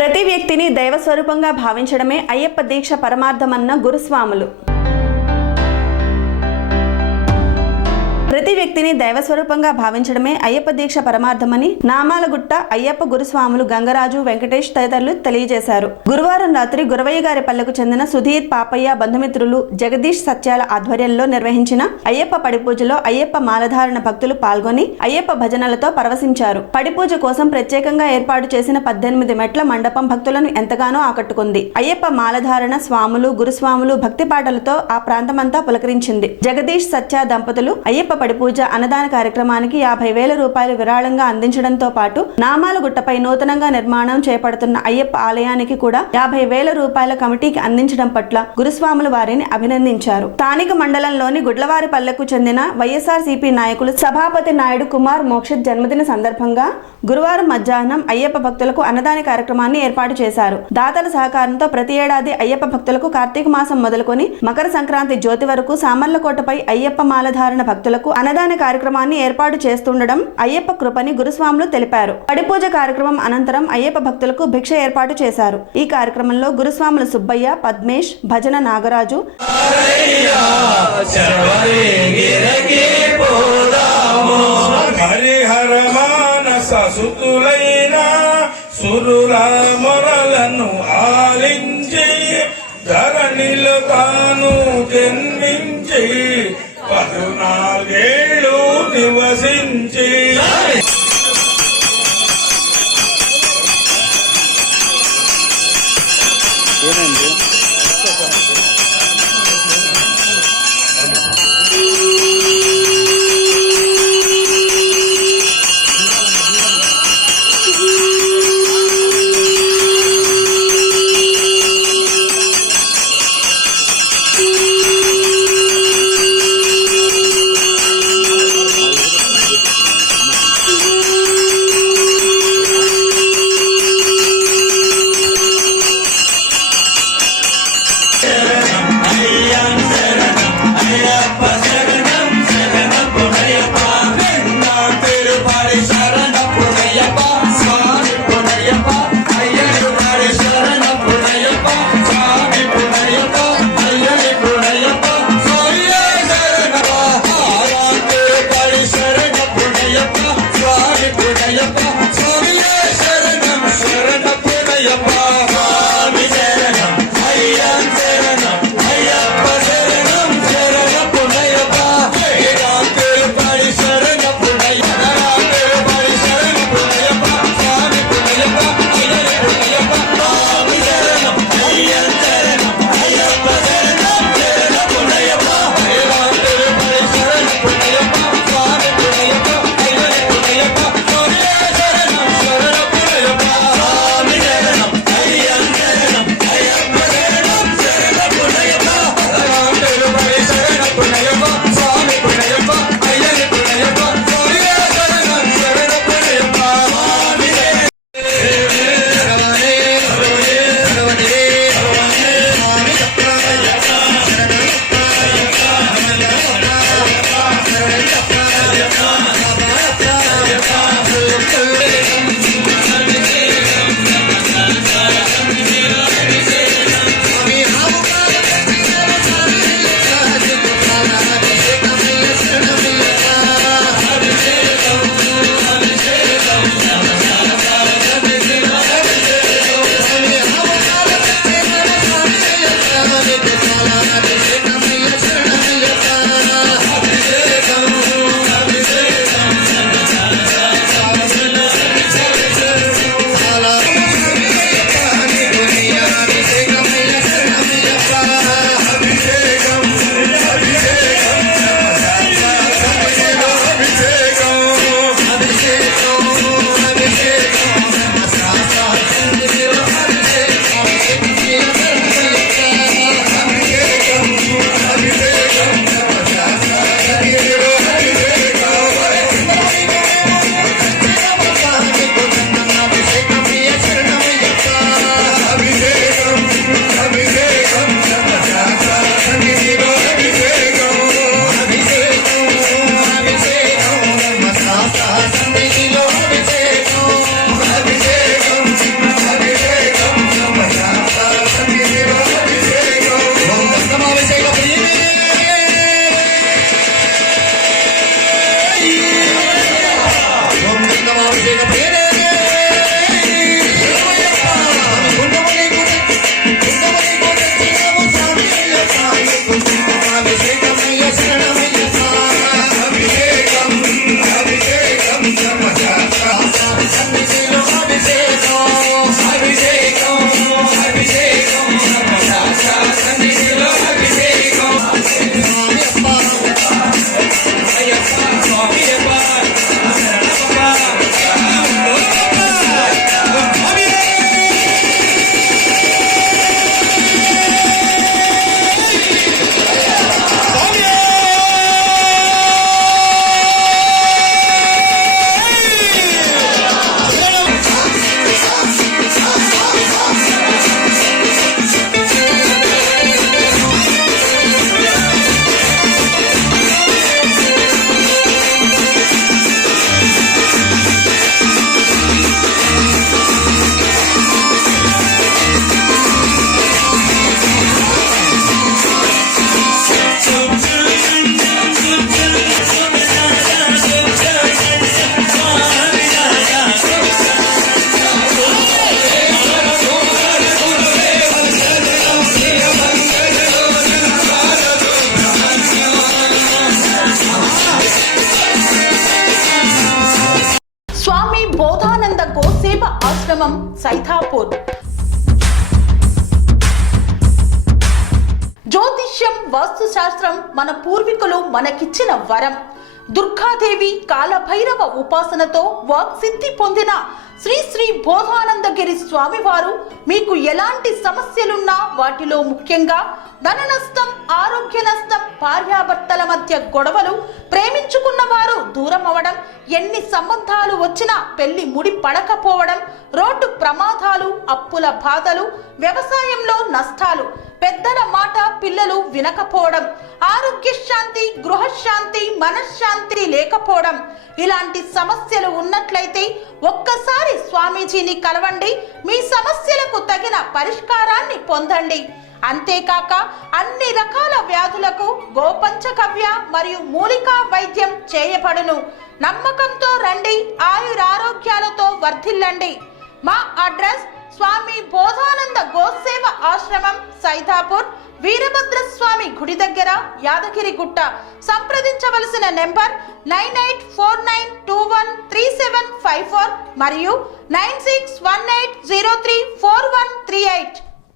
ప్రతి వ్యక్తిని దైవ స్వరూపంగా భావించడమే అయ్యప్ప దీక్ష పరమార్థమన్న గురుస్వాములు. ప్రతి వ్యక్తిని దైవ స్వరూపంగా భావించడమే అయ్యప్ప దీక్ష పరమార్థమని నామాలగుట్ట అయ్యప్ప గురుస్వాములు గంగరాజు, వెంకటేష్ తదితరులు తెలియజేశారు. గురువారం రాత్రి గురవయ్య గారి పల్లెకు చెందిన సుధీర్, పాపయ్య బంధుమిత్రులు, జగదీష్ సత్యాల ఆధ్వర్యంలో నిర్వహించిన అయ్యప్ప పడిపూజలో అయ్యప్ప మాలధారణ భక్తులు పాల్గొని అయ్యప్ప భజనలతో పరవశించారు. పడిపూజ కోసం ప్రత్యేకంగా ఏర్పాటు చేసిన 18 మెట్ల మండపం భక్తులను ఎంతగానో ఆకట్టుకుంది. అయ్యప్ప మాలధారణ స్వాములు, గురుస్వాములు భక్తి పాటలతో ఆ ప్రాంతమంతా పులకరించింది. జగదీష్, సత్య దంపతులు అయ్యప్ప పడిపూజ అన్నదాన కార్యక్రమానికి 50,000 రూపాయలు విరాళంగా అందించడంతో పాటు నామాలగుట్టపై నూతనంగా నిర్మాణం చేపడుతున్న అయ్యప్ప ఆలయానికి కూడా 50,000 రూపాయల కమిటీకి అందించడం పట్ల గురుస్వాములు వారిని అభినందించారు. స్థానిక మండలంలోని గుడ్లవారిపల్లెకు చెందిన వైఎస్ఆర్సీపీ నాయకులు సభాపతి నాయుడు కుమార్ మోక్షిత్ జన్మదిన సందర్భంగా గురువారం మధ్యాహ్నం అయ్యప్ప భక్తులకు అన్నదాన కార్యక్రమాన్ని ఏర్పాటు చేశారు. దాతల సహకారంతో ప్రతి ఏడాది అయ్యప్ప భక్తులకు కార్తీక మాసం మొదలుకొని మకర సంక్రాంతి జ్యోతి వరకు సామర్లకోటపై అయ్యప్ప మాలధారణ భక్తులకు అన్నదాన కార్యక్రమాన్ని ఏర్పాటు చేస్తుండడం అయ్యప్ప కృపని గురుస్వాములు తెలిపారు. పడిపూజ కార్యక్రమం అనంతరం అయ్యప్ప భక్తులకు భిక్ష ఏర్పాటు చేశారు. ఈ కార్యక్రమంలో గురుస్వాములు సుబ్బయ్య, పద్మేష్, భజన నాగరాజు, మొరలను ఆలించి ధరణిలో తాను జన్మించి 14 ఏళ్ళు నివసించి ఆశ్రమం సైథాపూర్. జ్యోతిష్యం, వాస్తుశాస్త్రం మన పూర్వీకులు మనకిచ్చిన వరం. దుర్గాదేవి, కాలభైరవ ఉపాసనతో వాక్సిద్ధి పొందిన శ్రీ శ్రీ బోధానందగిరి స్వామివారు మీకు ఎలాంటి సమస్యలున్నా, వాటిలో ముఖ్యంగా ధన నష్టం, ఆరోగ్య నష్టం, భార్యాభర్తల మధ్య గొడవలు, ప్రేమించుకున్న వారు దూరం అవడం, ఎన్ని సంబంధాలు వచ్చినా పెళ్లి ముడి పడకపోవడం, రోడ్డు ప్రమాదాలు, అప్పుల బాధలు, వ్యవసాయంలో నష్టాలు, పెద్దల మాట పిల్లలు వినకపోవడం, ఆరోగ్య శాంతి, గృహశాంతి, మనశ్శాంతి లేకపోవడం, ఇలాంటి సమస్యలు ఉన్నట్లయితే ఒక్కసారి స్వామీజీని కలవండి. మీ సమస్యలకు తగిన పరిష్కారాన్ని పొందండి. అంతేకాక అన్ని రకాల వ్యాధులకు గోపంచకవ్య మరియు మూలికా వైద్యం చేయబడును. నమ్మకంతో రండి, ఆయురారోగ్యాలతో వర్ధిల్లండి. మా అడ్రస్ స్వామి బోధానంద గోసేవ ఆశ్రమం, సైథాపూర్, వీరభద్రస్వామి గుడి దగ్గర, యాదగిరిగుట్ట. సంప్రదించవలసిన నెంబర్ 9849213754 మరియు 9618034138.